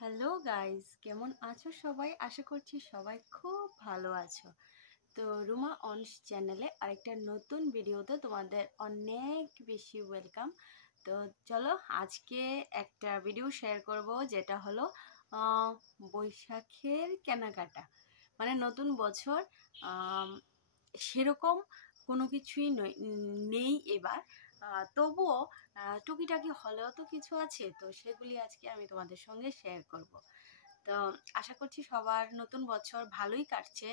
Hello guys, কেমন আছো সবাই? আশা করছি সবাই খুব ভালো আছো। তো রুমা অনস চ্যানেলে আরেকটা নতুন ভিডিওতে তোমাদের অনেক বেশি ওয়েলকাম। তো চলো আজকে একটা ভিডিও শেয়ার করব, যেটা হলো বৈশাখের কেনাকাটা। মানে নতুন বছর সেরকম কোনো কিছুই নেই এবার। তবুও টুকিটাকি হলেও তো কিছু আছে, তো সেগুলি আজকে আমি তোমাদের সঙ্গে শেয়ার করব। তো আশা করছি সবার নতুন বছর ভালোই কাটছে।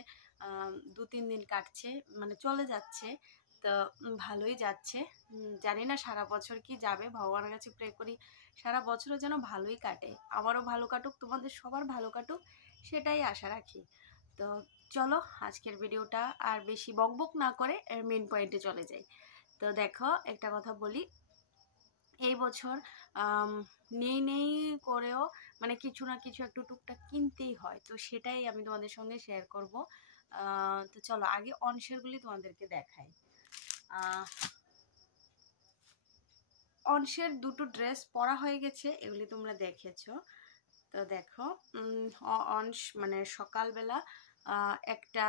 2-3 দিন কাটছে, মানে চলে যাচ্ছে। তো ভালোই যাচ্ছে। জানি না সারা বছর কি যাবে, ভগবানের কাছে প্রে করি সারা বছরও যেন ভালোই কাটে, আমারও ভালো কাটুক, তোমাদের সবার ভালো কাটুক, সেটাই আশা রাখি। তো চলো আজকের ভিডিওটা আর বেশি বকবক না করে মেন পয়েন্টে চলে যাই। তো দেখো একটা কথা বলি, এই বছর নেই নেই করেও মানে কিছু না কিছু একটু টুকটাক কিনতেই হয়, তো সেটাই আমি তোমাদের সঙ্গে শেয়ার করব। তো চলো আগে অনশেরগুলি তোমাদেরকে দেখাই। অনশের দুটো ড্রেস পরা হয়ে গেছে, এগুলি তোমরা দেখেছো। তো দেখো অনস মানে সকালবেলা একটা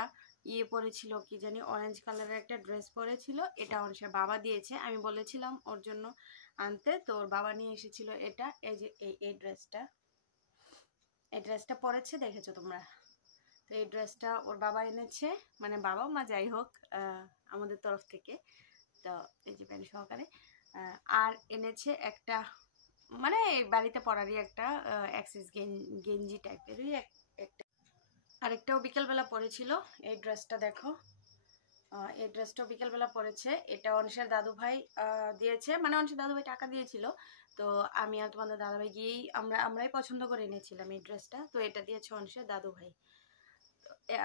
পরেছিল, কি জানি অরেঞ্জ কালারের একটা ড্রেস পরেছিল, এটা অনসের বাবা দিয়েছে। আমি বলেছিলাম ওর জন্য আনতে, তো ওর বাবা নিয়ে এসেছিল এটা। এই যে এই ড্রেসটা পরেছে, দেখেছো তোমরা? তো এই ড্রেসটা ওর বাবা এনেছে, মানে বাবা মা যাই হোক, আমাদের তরফ থেকে। তো এই যে প্যান্ট সহকারে আর এনেছে একটা, মানে বাড়িতে পরারই একটা অ্যাক্সেস গেঞ্জি টাইপেরই একটা। আরেকটাও বিকেলবেলা পরেছিল, এই ড্রেসটা দেখো। এই ড্রেসটাও বিকেলবেলা পরেছে, এটা অনসের দাদু ভাই দিয়েছে, মানে অনসের দাদু ভাই টাকা দিয়েছিল। তো আমি আর তোমাদের দাদু ভাই গিয়েই আমরাই পছন্দ করে এনেছিলাম এই ড্রেসটা। তো এটা দিয়েছে অনসের দাদু ভাই।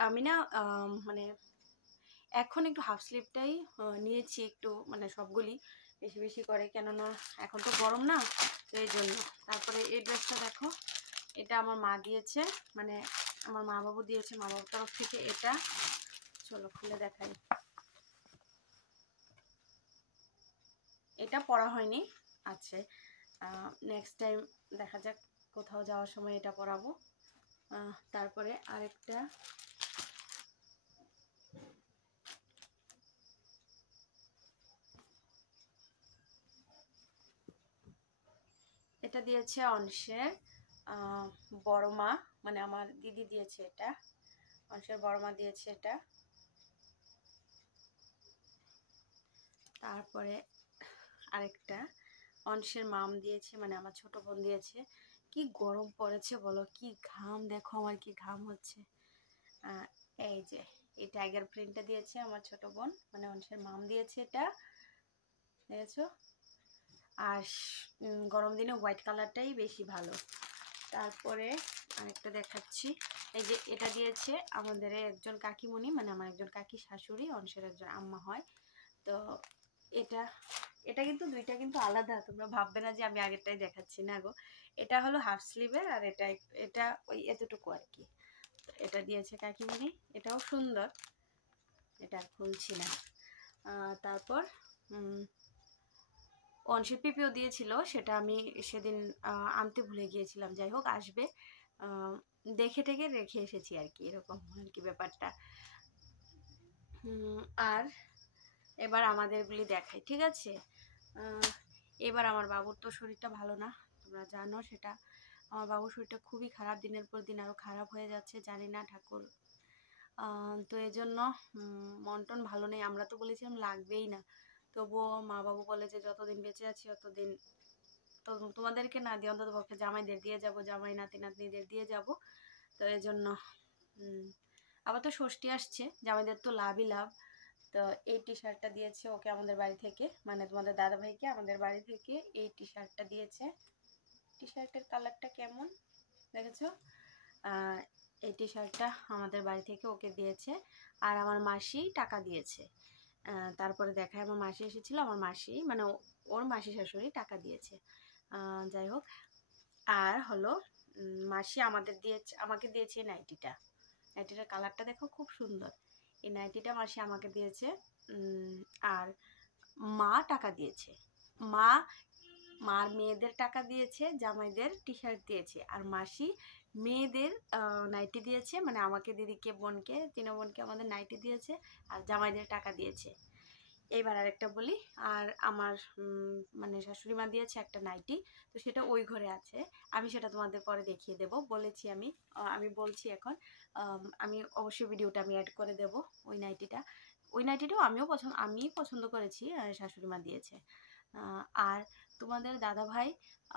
আমি না মানে এখন একটু হাফ স্লিভটাই নিয়েছি, একটু মানে সবগুলি বেশি বেশি করে, কেননা এখন তো গরম না, তো এই জন্য। তারপরে এই ড্রেসটা দেখো, এটা আমার মা দিয়েছে, মানে আমার মা বাবু দিয়েছে, মা বাবুর তরফ থেকে এটা। চলো খুলে দেখাই। এটা পরা হয়নি, আছে, নেক্সট টাইম দেখা যাক, কোথাও যাওয়ার সময় এটা পরাবো। তারপরে আরেকটা, এটা দিয়েছে অংশের বড় মা, মানে আমার দিদি দিয়েছে এটা, অংশের বড় মা দিয়েছে এটা। তারপরে আরেকটা অংশের মাম দিয়েছে, মানে আমার ছোট বোন দিয়েছে। কি গরম পড়েছে বলো, কি ঘাম দেখো আমার, কি ঘাম হচ্ছে। এই যে এই টাইগার প্রিন্টটা দিয়েছে আমার ছোট বোন, মানে অংশের মাম দিয়েছে এটা, দেখেছো? আর গরম দিনে হোয়াইট কালারটাই বেশি ভালো। তারপরে আরেকটা দেখাচ্ছি, এই যে এটা দিয়েছে আমাদের একজন কাকিমণি, মানে আমার একজন কাকি শাশুড়ি, অংশের একজন আম্মা হয়। তো এটা এটা কিন্তু দুইটা কিন্তু আলাদা, তোমরা ভাববে না যে আমি আগেরটাই দেখাচ্ছি, না গো। এটা হলো হাফ স্লিভের, আর এটা ওই এতটুকু আর কি। এটা দিয়েছে কাকিমণি, এটাও সুন্দর, এটা খুলছি না। তারপর অনসের পিপিও দিয়েছিল, সেটা আমি সেদিন আনতে ভুলে গিয়েছিলাম, যাই হোক আসবে, দেখে টেকে রেখে এসেছি আর কি, এরকম আর কি ব্যাপারটা। আর এবার আমাদেরগুলি দেখাই, ঠিক আছে? এবার আমার বাবুর তো শরীরটা ভালো না, তোমরা জানো সেটা। আমার বাবুর শরীরটা খুবই খারাপ, দিনের পর দিন আরও খারাপ হয়ে যাচ্ছে, জানি না ঠাকুর। তো এই জন্য মন টন ভালো নেই, আমরা তো বলেছিলাম লাগবেই না, তবুও মা বাবু বলে যে যতদিন বেঁচে আছি ততদিন তো তোমাদেরকে না দিয়ে অন্তত পক্ষে জামাইদের দিয়ে যাব, জামাই নাতি নাতনিদের দিয়ে যাব। তো এই জন্য আবার তো ষষ্ঠী আসছে, জামাইদের তো লাভই লাভ। তো এই টি শার্টটা দিয়েছে ওকে আমাদের বাড়ি থেকে, মানে তোমাদের দাদা ভাইকে আমাদের বাড়ি থেকে এই টি শার্টটা দিয়েছে। টি শার্টের কালারটা কেমন দেখেছো? এই টি শার্টটা আমাদের বাড়ি থেকে ওকে দিয়েছে, আর আমার মাসি টাকা দিয়েছে। তারপরে দেখায় আমার মাসি এসেছিল, আমার মাসি মানে ওর মাসি শাশুড়ি টাকা দিয়েছে, যাই হোক। আর হলো মাসি আমাকে দিয়েছে এই নাইটিটার কালারটা দেখো খুব সুন্দর, এই নাইটিটা মাসি আমাকে দিয়েছে। আর মা টাকা দিয়েছে, মা মার মেয়েদের টাকা দিয়েছে, জামাইদের টি শার্ট দিয়েছে, আর মাসি মেয়েদের নাইটি দিয়েছে, মানে আমাকে, দিদিকে, বোনকে, তিনো বোনকে আমাদের নাইটি দিয়েছে, আর জামাইদের টাকা দিয়েছে। এইবার আরেকটা বলি, আর আমার মানে শাশুড়ি মা দিয়েছে একটা নাইটি, তো সেটা ওই ঘরে আছে, আমি সেটা তোমাদের পরে দেখিয়ে দেব বলেছি। আমি বলছি এখন, আমি অবশ্যই ভিডিওটা আমি অ্যাড করে দেব। ওই নাইটিটাও আমি পছন্দ করেছি, শাশুড়ি মা দিয়েছে। আর তোমাদের দাদা ভাই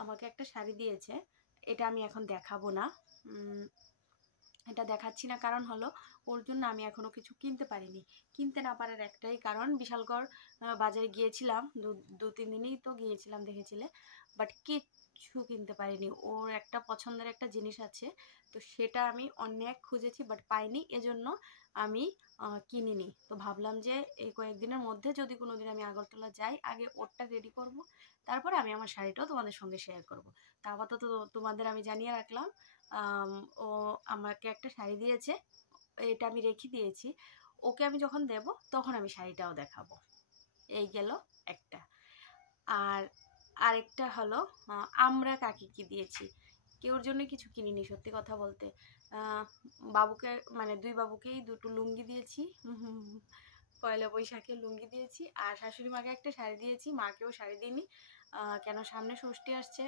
আমাকে একটা শাড়ি দিয়েছে, এটা আমি এখন দেখাবো না, এটা দেখাচ্ছি না, কারণ হলো ওর জন্য আমি এখনো কিছু কিনতে পারিনি। কিনতে না পারার একটাই কারণ, বিশালগড় বাজারে গিয়েছিলাম, 2-3 দিনই তো গিয়েছিলাম, দেখেছিলে, বাট কিচ্ছু কিনতে পারিনি। ওর একটা পছন্দের একটা জিনিস আছে, তো সেটা আমি অনেক খুঁজেছি বাট পাইনি, এজন্য আমি কিনিনি। তো ভাবলাম যে এই কয়েকদিনের মধ্যে যদি কোনো দিন আমি আগরতলা যাই, আগে ওরটা রেডি করব, তারপরে আমি আমার শাড়িটাও তোমাদের সঙ্গে শেয়ার করব। তা আপাতত তোমাদের আমি জানিয়ে রাখলাম, ও আমাকে একটা শাড়ি দিয়েছে, এটা আমি রেখে দিয়েছি, ওকে আমি যখন দেব তখন আমি শাড়িটাও দেখাবো। এই গেল একটা। আর আরেকটা হলো, আমরা কাকে কি দিয়েছি, কেউর জন্য কিছু কিনিনি সত্যি কথা বলতে। বাবুকে, মানে 2 বাবুকেই 2টো লুঙ্গি দিয়েছি, পয়লা বৈশাখে লুঙ্গি দিয়েছি, আর শাশুড়ি মাকে একটা শাড়ি দিয়েছি, মাকেও শাড়ি দিইনি, কেন সামনে ষষ্ঠী আসছে,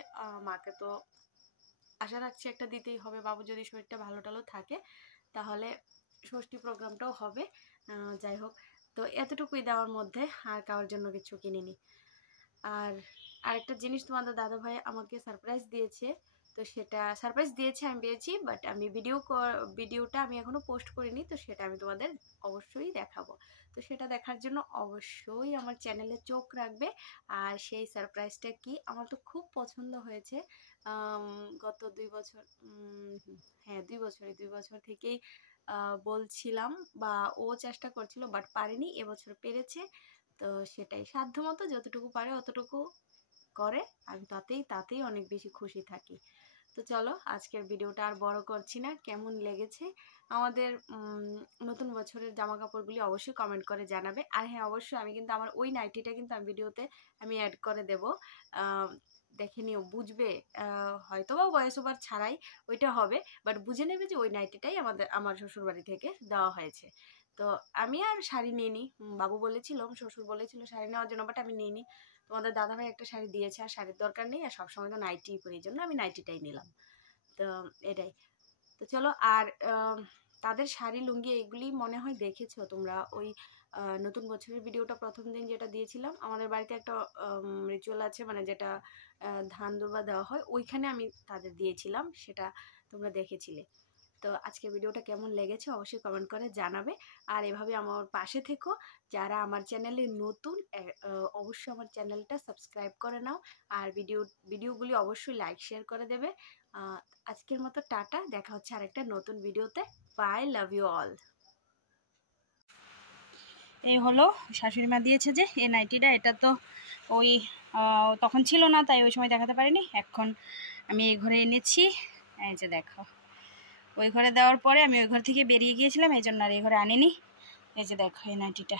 মাকে তো আশা রাখছি একটা দিতেই হবে। বাবু যদি শরীরটা ভালো টালো থাকে তাহলে ষষ্ঠী প্রোগ্রামটাও হবে। যাই হোক, তো এতটুকুই দেওয়ার মধ্যে, আর কারোর জন্য কিছু কিনিনি। আর আরেকটা জিনিস, তোমাদের দাদা ভাই আমাকে সারপ্রাইজ দিয়েছে, তো সেটা সারপ্রাইজ দিয়েছে, আমি পেয়েছি, বাট আমি ভিডিওটা আমি এখনো পোস্ট করিনি, তো সেটা আমি তোমাদের অবশ্যই দেখাবো। তো সেটা দেখার জন্য অবশ্যই আমার চ্যানেলে চোখ রাখবে। আর সেই সারপ্রাইজটা কি, আমার তো খুব পছন্দ হয়েছে। গত 2 বছর, হ্যাঁ 2 বছর থেকেই বলছিলাম, বা ও চেষ্টা করছিল বাট পারেনি, এবছর পেরেছে। তো সেটাই, সাধ্যমতো যতটুকু পারে অতটুকু করে, আমি তাতেই অনেক বেশি খুশি থাকি। তো চলো, আজকের ভিডিওটা আর বড় করছি না। কেমন লেগেছে আমাদের নতুন বছরের জামা কাপড়গুলি অবশ্যই কমেন্ট করে জানাবে। আর হ্যাঁ, অবশ্যই আমি কিন্তু আমার ওই নাইটিটা কিন্তু আমি ভিডিওতে আমি অ্যাড করে দেব, দেখে নিও, বুঝবে, হয়তো বা ভয়েস ওভার ছাড়াই ওইটা হবে, বাট বুঝে নেবে যে ওই নাইটিটাই আমার শ্বশুরবাড়ি থেকে দেওয়া হয়েছে। তো আমি আর শাড়ি নিইনি, বাবু বলেছিল, শ্বশুর বলেছিল শাড়ি নেওয়ার জন্য, বাট আমি নিইনি। তোমাদের দাদাভাই একটা শাড়ি দিয়েছে, আর শাড়ির দরকার নেই, আর সবসময় তো নাইটিই পরি, জন্য আমি নাইটিটাই নিলাম। তো এটাই। তো চলো, আর তাদের শাড়ি লুঙ্গি এইগুলি মনে হয় দেখেছো তোমরা, ওই নতুন বছরের ভিডিওটা প্রথম দিন যেটা দিয়েছিলাম, আমাদের বাড়িতে একটা রিচুয়াল আছে, মানে যেটা ধান দুর্বা দেওয়া হয়, ওইখানে আমি তাদের দিয়েছিলাম, সেটা তোমরা দেখেছিলে। তো আজকের ভিডিওটা কেমন লেগেছে অবশ্যই কমেন্ট করে জানাবে। আর এভাবে আমার পাশে থেকো। যারা আমার চ্যানেলে নতুন, অবশ্যই আমার চ্যানেলটা সাবস্ক্রাইব করে নাও, আর ভিডিওগুলি অবশ্যই লাইক শেয়ার করে দেবে। আজকের মতো টাটা, দেখা হচ্ছে আরেকটা নতুন ভিডিওতে। Bye, love you all. এই হলো শাশুড়ি মা দিয়েছে যে এই নাইটিটা, এটা তো ওই তখন ছিল না, তাই ওই সময় দেখাতে পারিনি, এখন আমি এই ঘরে এনেছি। এই যে দেখো, ওই ঘরে দেওয়ার পরে আমি ওই ঘর থেকে বেরিয়ে গিয়েছিলাম, এই জন্য আর এই ঘরে আনিনি। এই যে দেখো এই নাইটিটা।